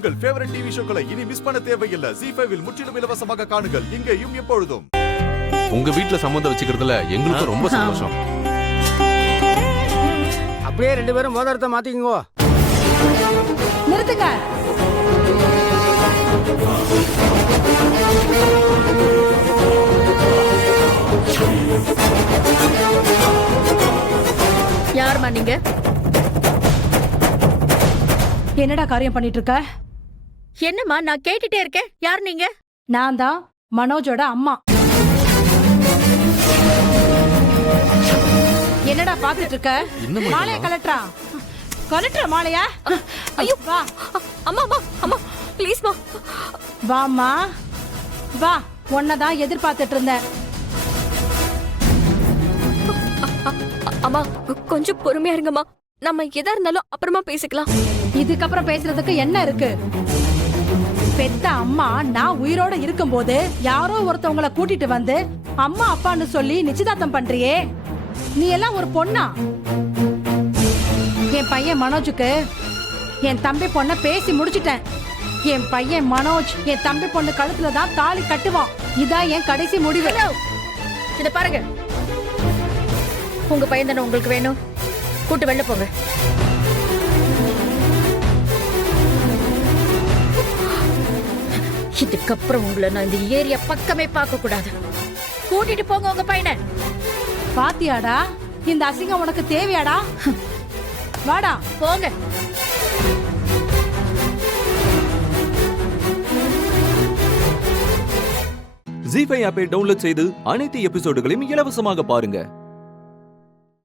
உங்கள் favourite TV ஷோக்களை இனி miss பண்ண தேவையில்லை. ஜீ5 இல் முற்றிலும் இலவசமாக காணுங்கள். இங்கேயும் எப்பொழுதும். உங்க வீட்ல சம்பந்தம் வச்சுக்கிறதுல எங்களுக்கு ரொம்ப சந்தோஷம். அப்படியே 2 பேரும் மோதிரத்தை மாத்திக்கோ. நிறுத்துங்க. யாருமா நீங்க? என்னடா காரியம் பண்ணிட்டு இருக்க? என்னம்மா நான் கேட்டுட்டே இருக்கேன். யார் நீங்க? நான் தான் மனோஜோட அம்மா. என்னடா பாத்துட்டு இருக்க? மாலைய கலட்டுறா. கலட்டுற மாலையா? ஐயோ வா. அம்மா அம்மா அம்மா ப்ளீஸ் மா. வாம்மா வா. உன்னதான் எதிர்பார்த்துட்டு இருந்தேன். அம்மா கொஞ்சம் பொறுமையா இருங்கம்மா. நம்ம எதா இருந்தாலும் அப்புறமா பேசிக்கலாம். இதுக்கப்புறம் பேசுறதுக்கு என்ன இருக்கு? பெத்த அம்மா நான் உயிரோட இருக்கும்போது யாரோ ஒருத்தவங்கள கூட்டிட்டு வந்து அம்மா அப்பான்னு சொல்லி நிச்சயதார்த்தம் பண்றியே, நீ எல்லாம் ஒரு பொண்ணா? என் பையன் மனோஜுக்கு என் தம்பி பொண்ண பேசி முடிச்சிட்டேன். என் பையன் மனோஜ் என் தம்பி பொண்ணு கழுத்துல தான் தாலி கட்டுவான். இதான் என் கடைசி முடிவு. இத பாருங்க, உங்க பையன் தானே உங்களுக்கு வேணும். கூட்டு வெளில போங்க. இதுக்கப்புறம் உங்களை நான் இந்த ஏரியா பக்கமே பார்க்க கூடாது. கூட்டிட்டு போங்க உங்க பையனை. பாத்தியாடா, இந்த அசிங்கம் உனக்கு தேவையாடா? வாடா போங்க. ஜீ5 ஆப்பை டவுன்லோட் செய்து அனைத்து எபிசோடுகளையும் இலவசமாக பாருங்க.